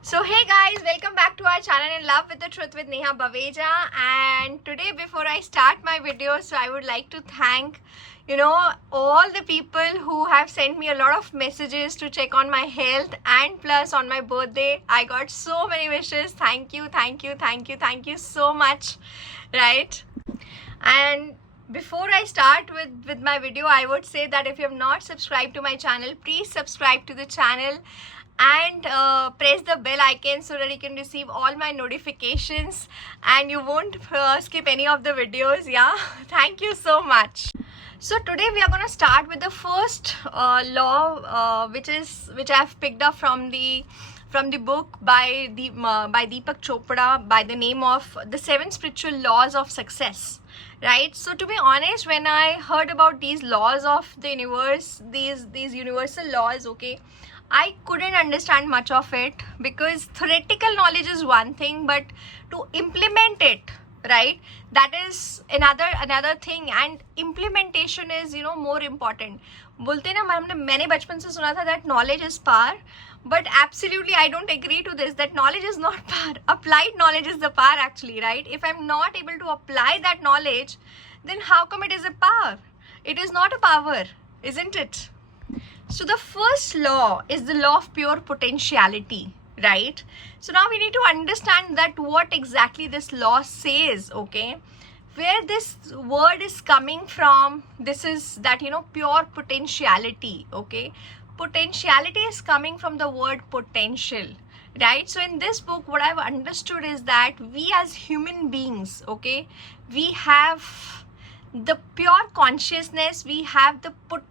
So hey guys, welcome back to our channel In Love with the Truth with Neha Baveja. And today, before I start my video, so I would like to thank all the people who have sent me a lot of messages to check on my health, and plus on my birthday I got so many wishes. Thank you, thank you, thank you, thank you so much, right? And before I start with my video, I would say that if you have not subscribed to my channel, please subscribe to the channel and press the bell icon so that you can receive all my notifications and you won't skip any of the videos. Yeah, thank you so much. So today we are going to start with the first law, which I've picked up from the book by Deepak Chopra, by the name of The Seven Spiritual Laws of Success. Right. So to be honest, when I heard about these laws of the universe, these universal laws, okay, I couldn't understand much of it, because theoretical knowledge is one thing, but to implement it, right, that is another thing, and implementation is more important. बोलते ना, मैंने बचपन से सुना था that knowledge is power, but absolutely I don't agree to this, that knowledge is not power. Applied knowledge is the power actually, right? If I'm not able to apply that knowledge, then how come it is a power? It is not a power, isn't it? So the first law is the law of pure potentiality, right? So now we need to understand that what exactly this law says, okay? Where this word is coming from, this is that, pure potentiality, okay? Potentiality is coming from the word potential, right? So in this book, what I've understood is that we as human beings, okay, we have the pure consciousness, we have the potential,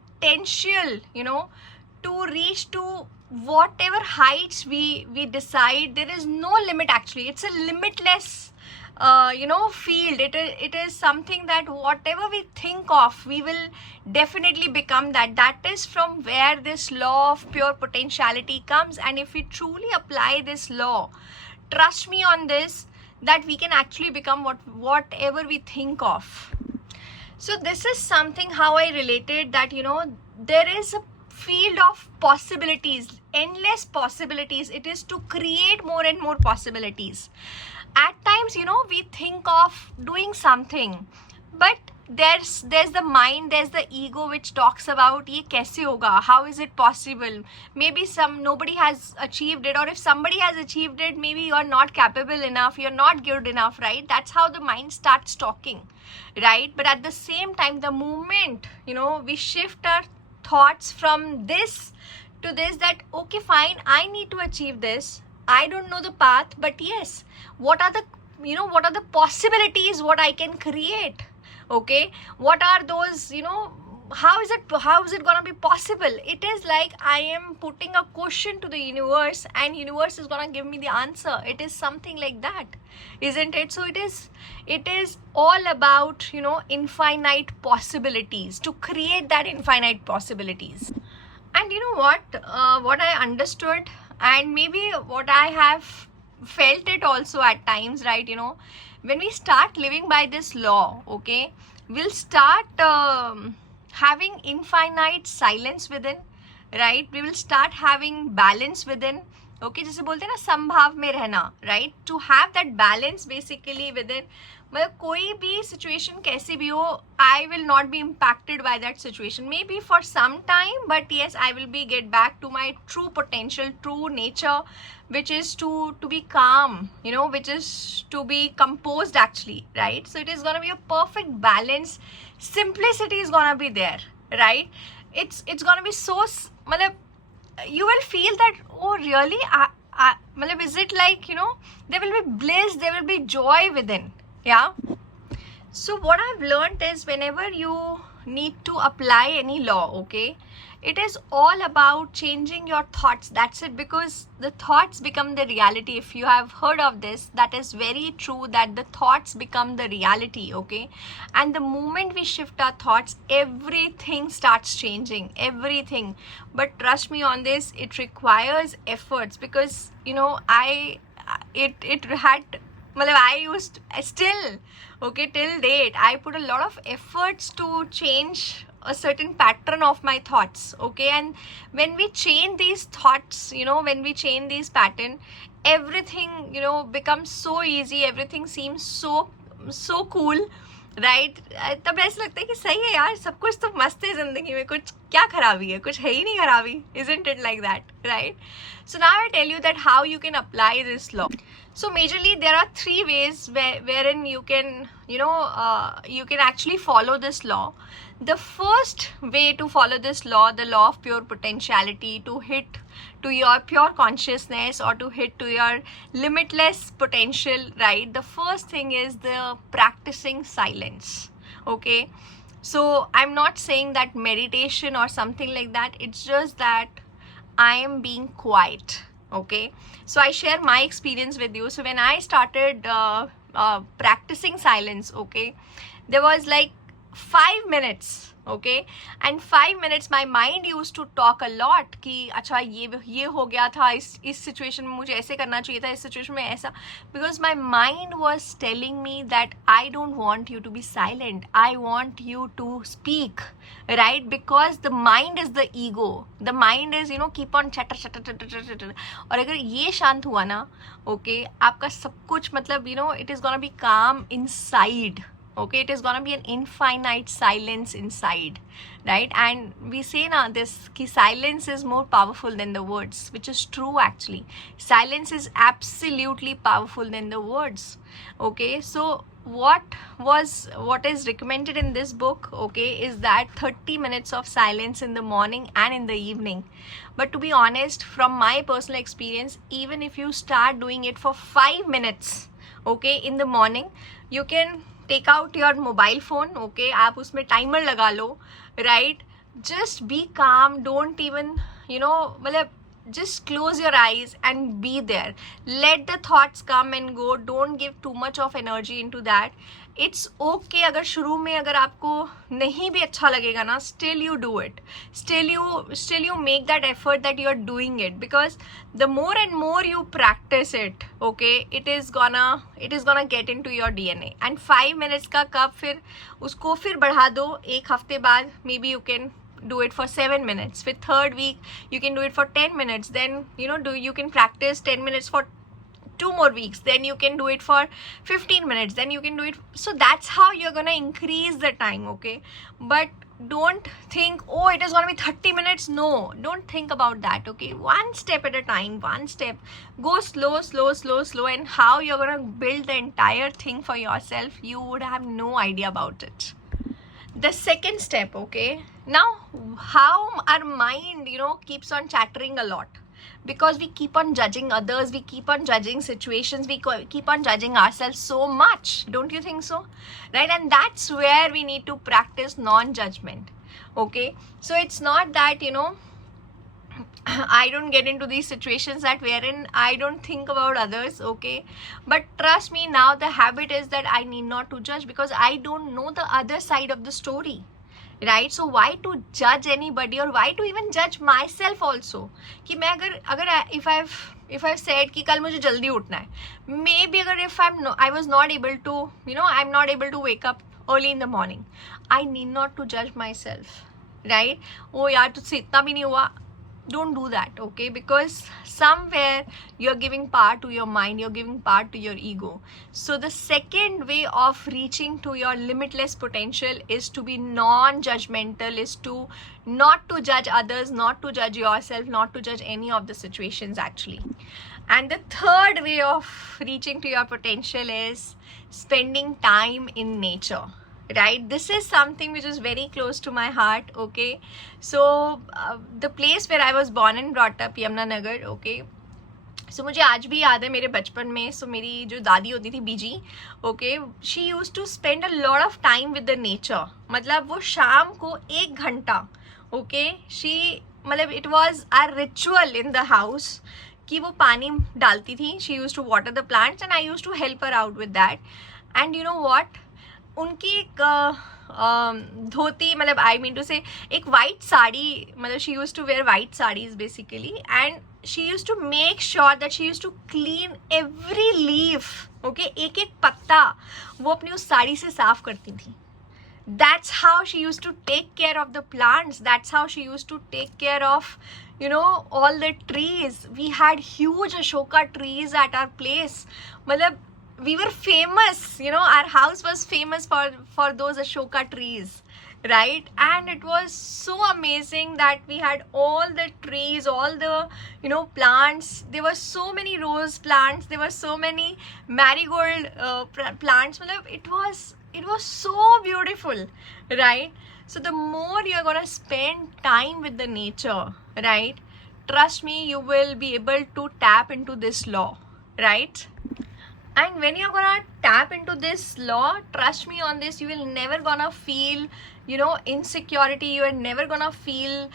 to reach to whatever heights we decide. There is no limit actually. It's a limitless field. It is something that whatever we think of, we will definitely become that. That is from where this law of pure potentiality comes. And if we truly apply this law, trust me on this, that we can actually become whatever we think of. So this is something how I related that, there is a field of possibilities, endless possibilities. It is to create more and more possibilities. At times, we think of doing something, but there's the mind, there's the ego which talks about ye kaise hoga, how is it possible, maybe nobody has achieved it, or if somebody has achieved it, maybe you're not capable enough, you're not good enough, right? That's how the mind starts talking, right? But at the same time, the moment we shift our thoughts from this to this, that okay, fine, I need to achieve this, I don't know the path, but yes, what are the possibilities, what I can create, okay? What are those, how is it gonna be possible? It is like I am putting a question to the universe, and universe is gonna give me the answer. It is something like that, isn't it? So it is all about infinite possibilities, to create that infinite possibilities. And what I understood, and maybe what I have felt it also at times, right? When we start living by this law, okay, we'll start having infinite silence within, right? We will start having balance within, okay? जैसे बोलते हैं ना, संभाव में रहना, right? To have that balance basically within, मतलब कोई भी situation कैसे भी हो, I will not be impacted by that situation, maybe for some time, but yes, I will get back to my true potential, true nature, which is to be calm, which is to be composed actually, right? So it is going to be a perfect balance. Simplicity is going to be there, right? It's going to be so, you will feel that, oh really, is it like, there will be bliss, there will be joy within. Yeah. So what I've learned is, whenever you need to apply any law, okay, it is all about changing your thoughts. That's it, because the thoughts become the reality. If you have heard of this, that is very true, that the thoughts become the reality, okay? And the moment we shift our thoughts, everything starts changing, everything. But trust me on this, it requires efforts, because I used, still, okay, till date, I put a lot of efforts to change a certain pattern of my thoughts, okay? And when we change these thoughts, when we change these pattern, everything, becomes so easy, everything seems so cool, right तब ऐसा लगता है कि सही है यार, सब कुछ तो मस्त है जिंदगी में, कुछ क्या खराबी है, कुछ है ही नहीं खराबी. Isn't it like that, right? So now I tell you that how you can apply this law. So majorly there are three ways wherein you can you can actually follow this law. The first way to follow this law, the law of pure potentiality, to hit to your pure consciousness or to hit to your limitless potential, right? The first thing is the practicing silence, okay? So I'm not saying that meditation or something like that, it's just that I am being quiet, okay? So I share my experience with you. So when I started practicing silence, okay, there was like 5 minutes, okay, and 5 minutes my mind used to talk a lot कि अच्छा ये हो गया था, इस situation में मुझे ऐसे करना चाहिए था, इस situation में ऐसा, because my mind was telling me that I don't want you to be silent, I want you to speak, right? Because the mind is the ego, the mind is keep on chatter. और अगर ये शांत हुआ ना, okay, आपका सब कुछ मतलब it is gonna be calm inside. Okay, it is gonna be an infinite silence inside, right? And we say now this ki silence is more powerful than the words, which is true actually. Silence is absolutely powerful than the words. Okay, so what is recommended in this book, okay, is that 30 minutes of silence in the morning and in the evening. But to be honest, from my personal experience, even if you start doing it for 5 minutes, okay, in the morning, you can take out your mobile phone, okay, आप उसमें timer लगा लो, right? Just be calm, don't even मतलब just close your eyes and be there. Let the thoughts come and go, don't give too much of energy into that. It's okay अगर शुरू में अगर आपको नहीं भी अच्छा लगेगा ना, still you do it, still you make that effort that you are doing it, because the more and more you practice it, okay, it is gonna get into your DNA. And 5 minutes का कब फिर उसको फिर बढ़ा दो, एक हफ्ते बाद maybe you can do it for 7 minutes, with third week you can do it for 10 minutes, then you can practice 10 minutes for 2 more weeks, then you can do it for 15 minutes, then you can do it. So that's how you're gonna increase the time, okay? But don't think, oh, it is gonna be 30 minutes. No, don't think about that, okay? One step at a time, one step. Go slow, and how you're gonna build the entire thing for yourself, you would have no idea about it. The second step, okay, now how our mind keeps on chattering a lot, because we keep on judging others, we keep on judging situations, we keep on judging ourselves so much, don't you think so, right? And that's where we need to practice non-judgment, okay? So it's not that I don't get into these situations that wherein I don't think about others, okay? But trust me, now the habit is that I need not to judge, because I don't know the other side of the story, right? So why to judge anybody, or why to even judge myself also? कि मैं अगर if I've said कि कल मुझे जल्दी उठना है, maybe अगर if I was not able to I'm not able to wake up early in the morning, I need not to judge myself, right? Oh यार तुझसे इतना भी नहीं हुआ. Don't do that, okay? Because somewhere you're giving power to your mind, you're giving power to your ego. So the second way of reaching to your limitless potential is to be non-judgmental, is to not to judge others, not to judge yourself, not to judge any of the situations actually. And the third way of reaching to your potential is spending time in nature. Right, this is something which is very close to my heart, okay? So the place where I was born and brought up, Yamunanagar, okay? So मुझे आज भी याद है मेरे बचपन में. So मेरी जो दादी होती थी बीजी, okay, she used to spend a lot of time with the nature. मतलब वो शाम को 1 घंटा, okay, मतलब it was a ritual in the house कि वो पानी डालती थी. She used to water the plants and I used to help her out with that. And you know what? उनकी एक धोती, मतलब आई मीन टू से एक वाइट साड़ी, मतलब she use to wear white saris basically, and she use to make sure that she use to clean every leaf, okay, एक एक पत्ता वो अपनी उस साड़ी से साफ करती थी, That's how she used to take care of the plants. That's how she used to take care of, you know, all the trees. We had huge Ashoka trees at our place. Matlab, we were famous, you know, our house was famous for those Ashoka trees, right? And it was so amazing that we had all the trees, all the, you know, plants. There were so many rose plants, there were so many marigold plants. Matlab, it was so beautiful, right? So the more you're gonna spend time with the nature, right, trust me, you will be able to tap into this law, right? And when you're gonna tap into this law, trust me on this, you will never gonna feel, you know, insecurity. You are never gonna feel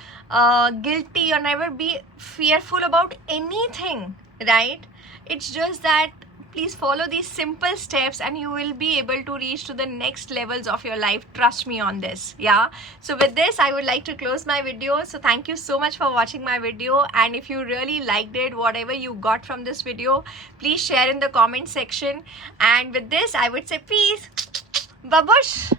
guilty or never be fearful about anything, right? It's just that please follow these simple steps and you will be able to reach to the next levels of your life. Trust me on this. Yeah, so with this I would like to close my video. So thank you so much for watching my video, and if you really liked it, whatever you got from this video, please share in the comment section. And with this I would say peace, babush.